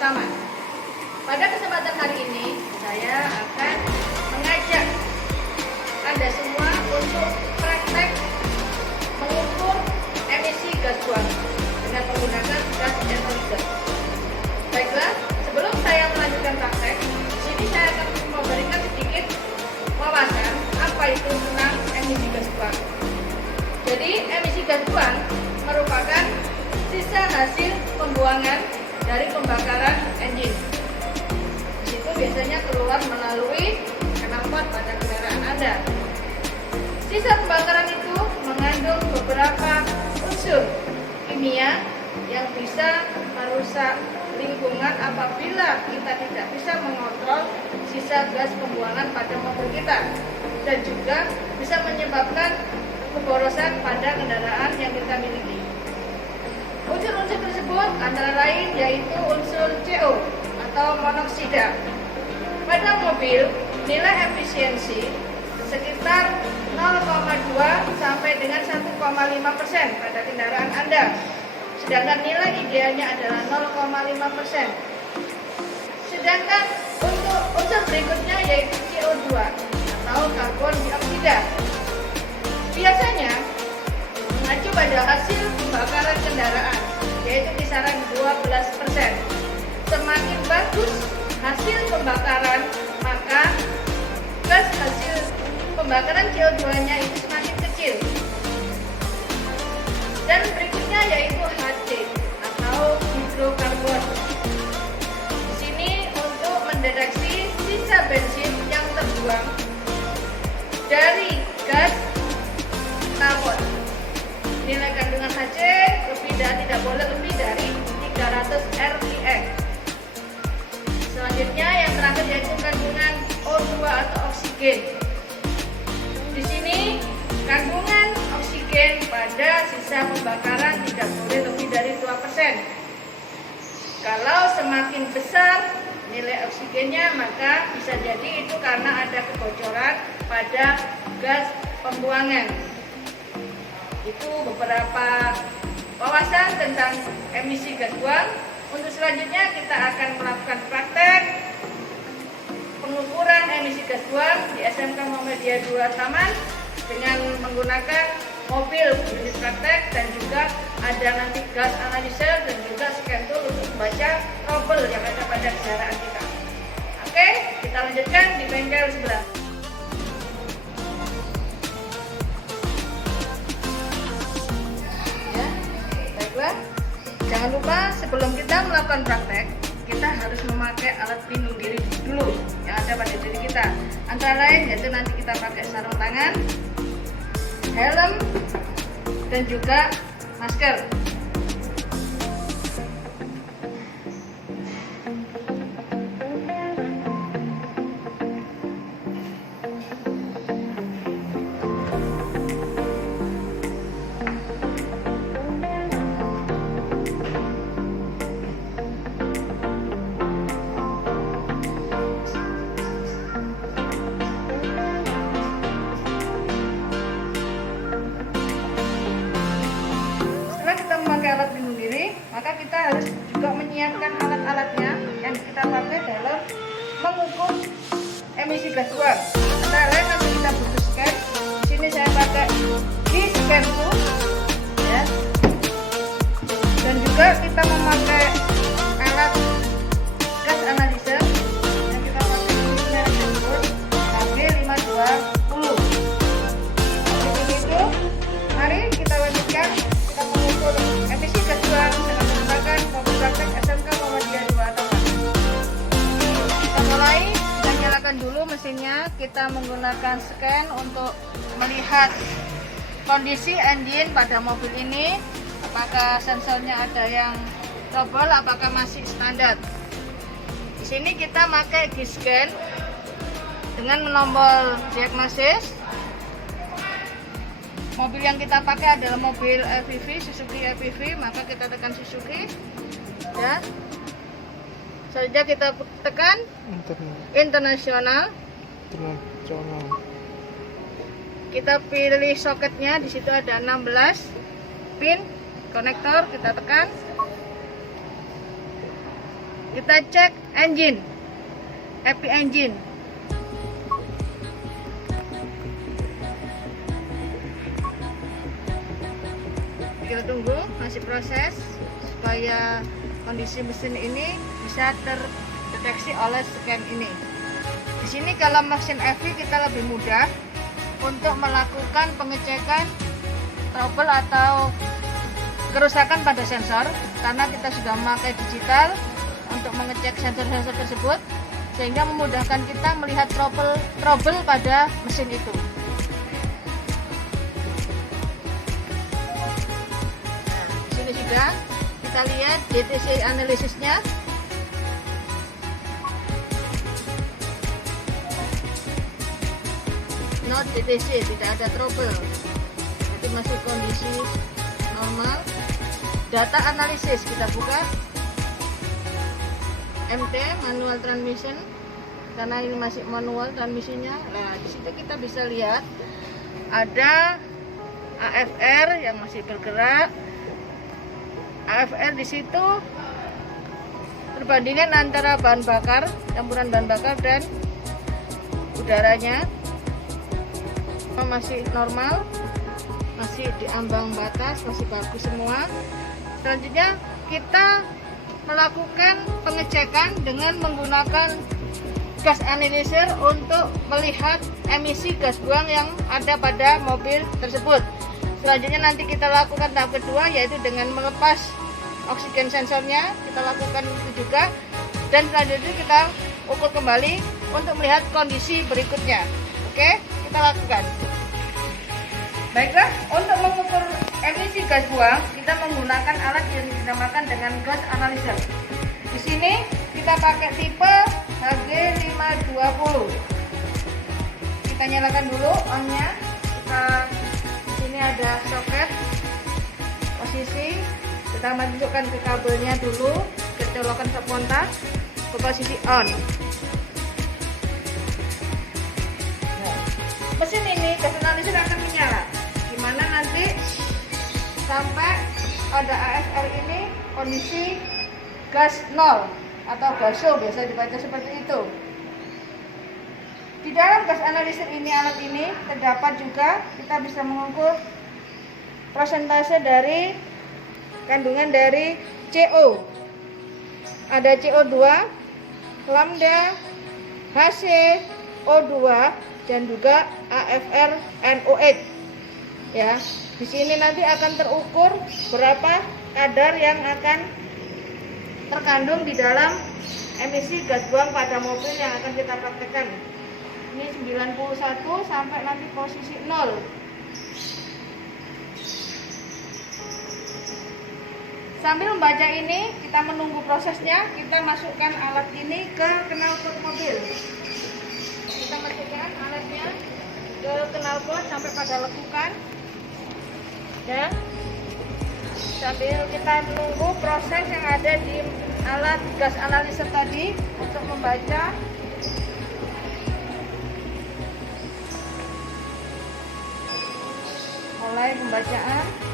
taman. Pada kesempatan hari ini, saya akan mengajak Anda semua untuk praktek mengukur emisi gas buang dengan menggunakan gas analyzer. Baiklah, sebelum saya melanjutkan praktek, di sini saya akan memberikan sedikit wawasan apa itu tentang emisi gas buang. Jadi, emisi gas buang merupakan sisa hasil pembuangan dari pembakaran engine. Di situ biasanya keluar melalui knalpot pada kendaraan Anda. Sisa pembakaran itu mengandung beberapa unsur kimia yang bisa merusak lingkungan apabila kita tidak bisa mengontrol sisa gas pembuangan pada mobil kita, dan juga bisa menyebabkan keborosan pada kendaraan yang kita miliki. Unsur-unsur tersebut antara lain yaitu unsur CO atau monoksida. Pada mobil, nilai efisiensi sekitar 0,2 sampai dengan 1,5% pada kendaraan Anda. Sedangkan nilai idealnya adalah 0,5%. Sedangkan untuk unsur berikutnya yaitu CO2 atau karbon dioksida. Biasanya mengacu pada hasil pembakaran kendaraan, yaitu kisaran 12%. Semakin bagus hasil pembakaran, maka gas hasil pembakaran CO2-nya itu semakin kecil. Dan berikutnya yaitu HC atau hidrokarbon. Di sini untuk mendeteksi sisa bensin yang terbuang dari gas knalpot. Nilai kandungan HC tidak boleh lebih dari 300 RPM. Selanjutnya yang terakhir yaitu kandungan O2 atau oksigen. Di sini kandungan oksigen pada sisa pembakaran tidak boleh lebih dari 2%. Kalau semakin besar nilai oksigennya, maka bisa jadi itu karena ada kebocoran pada gas pembuangan. Itu beberapa wawasan tentang emisi gas buang. Untuk selanjutnya kita akan melakukan praktek pengukuran emisi gas buang di SMK Muhammadiyah 2 Taman dengan menggunakan mobil unit praktek, dan juga ada nanti gas analyzer dan juga scan tool untuk membaca trouble yang ada pada kendaraan kita. Oke, kita lanjutkan di bengkel sebelah. Jangan lupa sebelum kita melakukan praktek, kita harus memakai alat pelindung diri dulu yang ada pada diri kita. Antara lain yaitu nanti kita pakai sarung tangan, helm, dan juga masker. Alat pelindung diri, maka kita harus juga menyiapkan alat-alatnya yang kita pakai dalam mengukur emisi gas buang. Antara lain nanti kita butuh scan. Di sini saya pakai G-Scan tool, ya. Dan juga kita memakai alat gas analyzer yang kita pakai di merek handphone HG520. Seperti itu, mari kita lanjutkan. Kita mengukur emisi gas buang dengan menggunakan mobil praktek SMK Muhammadiyah 2 Taman. Kita mulai, kita nyalakan dulu mesinnya. Kita menggunakan scan untuk melihat kondisi engine pada mobil ini. Apakah sensornya ada yang trouble, apakah masih standar. Di sini kita pakai G-Scan dengan menombol diagnosis. Mobil yang kita pakai adalah mobil LPV, Suzuki LPV, maka kita tekan Suzuki, ya. Selanjutnya kita tekan internasional. Kita pilih soketnya, di situ ada 16 pin konektor, kita tekan. Kita cek engine, happy engine. Kita tunggu, masih proses supaya kondisi mesin ini bisa terdeteksi oleh scan ini. Di sini kalau mesin EV kita lebih mudah untuk melakukan pengecekan trouble atau kerusakan pada sensor, karena kita sudah memakai digital untuk mengecek sensor-sensor tersebut, sehingga memudahkan kita melihat trouble pada mesin itu. Nah, di sini sudah kita lihat DTC analisisnya. Not DTC, tidak ada trouble, jadi masih kondisi normal. Data analisis kita buka, MT manual transmission, karena ini masih manual transmisinya. Nah, di situ kita bisa lihat ada AFR yang masih bergerak. AFR di situ perbandingan antara bahan bakar, campuran bahan bakar dan udaranya masih normal, masih di ambang batas, masih bagus semua. Selanjutnya kita melakukan pengecekan dengan menggunakan gas analyzer untuk melihat emisi gas buang yang ada pada mobil tersebut. Selanjutnya nanti kita lakukan tahap kedua, yaitu dengan melepas oksigen sensornya, kita lakukan itu juga. Dan selanjutnya kita ukur kembali untuk melihat kondisi berikutnya. Oke, kita lakukan. Baiklah, untuk mengukur emisi gas buang, kita menggunakan alat yang dinamakan dengan gas analyzer. Di sini kita pakai tipe HG520. Kita nyalakan dulu on-nya. Di sini ada soket posisi. Kita masukkan ke kabelnya dulu, kita colokan ke kontak ke posisi on. Mesin ini gas analyzer akan menyala, dimana nanti sampai pada AFR ini kondisi gas 0 atau gaso, biasa dibaca seperti itu. Di dalam gas analyzer ini, alat ini terdapat juga kita bisa mengukur persentase dari kandungan dari CO. Ada CO2, lambda, HC, O2, dan juga AFR NOx. Ya, di sini nanti akan terukur berapa kadar yang akan terkandung di dalam emisi gas buang pada mobil yang akan kita praktekkan. Ini 91 sampai nanti posisi 0. Sambil membaca ini, kita menunggu prosesnya. Kita masukkan alat ini ke knalpot mobil. Kita masukkan alatnya ke knalpot sampai pada lekukan. Ya. Sambil kita menunggu proses yang ada di alat gas analyzer tadi untuk membaca. Mulai pembacaan.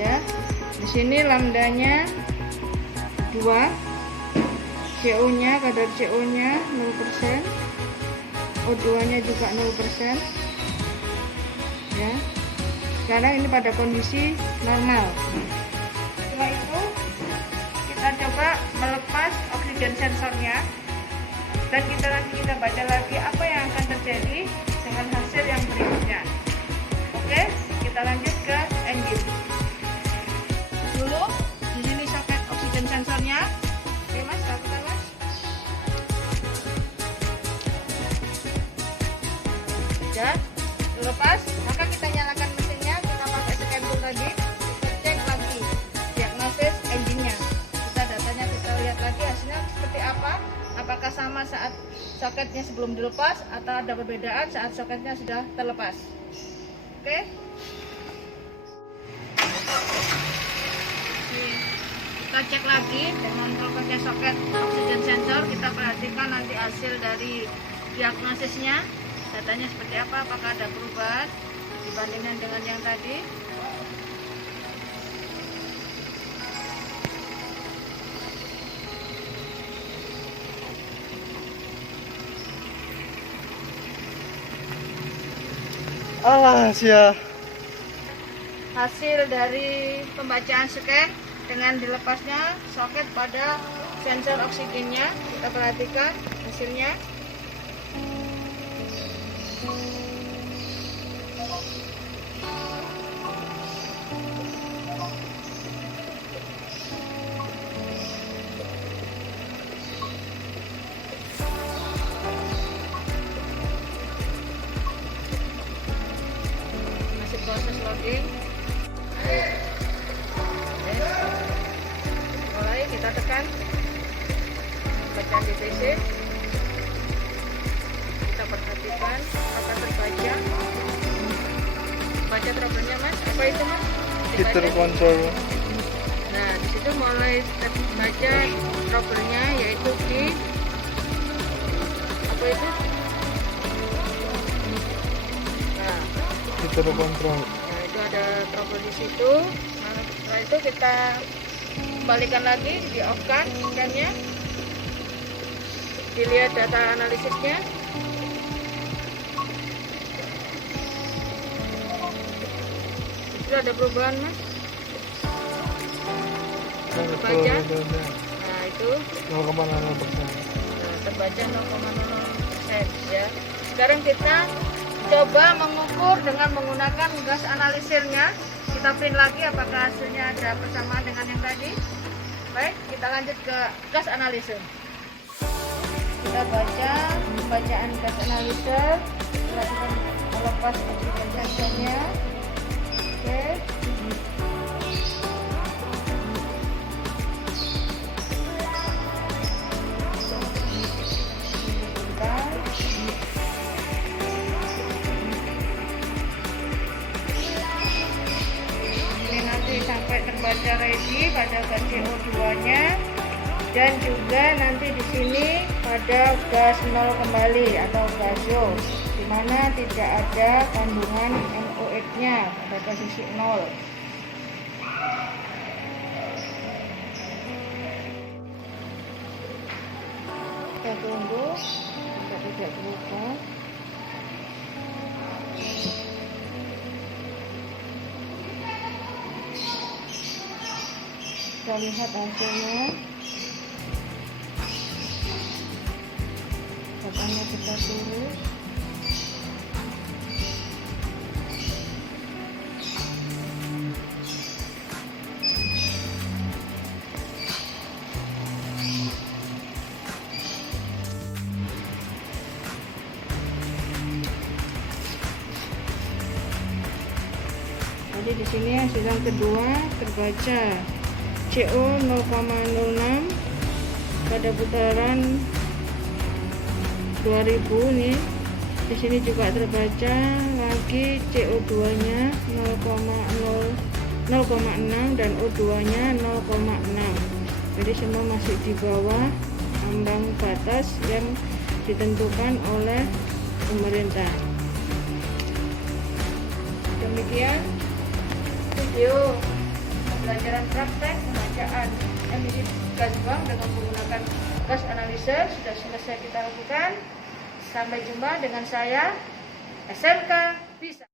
Ya, di sini lambdanya CO-nya, kadar CO-nya 0%, O2-nya juga 0%. Ya. Sekarang ini pada kondisi normal. Setelah itu kita coba melepas oksigen sensornya dan kita baca lagi apa yang akan terjadi dengan hasil yang berikutnya. Oke, kita lanjut ke engine. Dulu di sini soket oksigen sensornya. Oke mas, lakukan mas. Sudah lepas, maka kita nyalakan mesinnya. Kita pakai scan tool tadi. Kita cek lagi diagnosis engine-nya. Kita datanya kita lihat lagi hasilnya seperti apa. Apakah sama saat soketnya sebelum dilepas atau ada perbedaan saat soketnya sudah terlepas. Oke. Kita cek lagi dengan terlepasnya soket oksigen sensor. Kita perhatikan nanti hasil dari diagnosisnya, datanya seperti apa, apakah ada perubahan dibandingkan dengan yang tadi. Sia. Hasil dari pembacaan scan dengan dilepasnya soket pada sensor oksigennya, kita perhatikan hasilnya. Masih proses loading. Mulai kita tekan bacaan DTC, kita perhatikan apa terbaca. Baca trouble-nya mas, apa itu mas? Fitur kontrol. Nah disitu mulai terbaca trouble-nya, yaitu di apa itu? Nah Fitur kontrol. itu ada trouble di situ. Nah, setelah itu kita kembalikan lagi, di off kan scan-nya, dilihat data analisisnya. Itu ada perubahan mas, terbaca. Nah itu 0,00%. terbaca 0,00% ya. Sekarang kita coba mengukur dengan menggunakan gas analisirnya. Kita print lagi apakah hasilnya ada persamaan dengan yang tadi. Baik, kita lanjut ke gas analisir. Kita baca bacaan gas analisir. Kita melepas oksigen sensornya. Oke. Sampai terbaca ready pada gas CO2-nya, dan juga nanti di sini pada gas nol kembali atau gasio, di mana tidak ada kandungan NOx-nya pada posisi 0. Kita tunggu sampai tidak berubah. Kita lihat hasilnya. Datanya kita tulis. Jadi di sini hasil yang kedua terbaca CO 0,06 pada putaran 2000 nih. Di sini juga terbaca lagi CO2-nya 0,6 dan O2-nya 0,6. Jadi semua masih di bawah ambang batas yang ditentukan oleh pemerintah. Demikian video pembelajaran praktek pembacaan emisi gas buang dengan menggunakan gas analyzer sudah selesai kita lakukan. Sampai jumpa dengan saya SMK Bisa.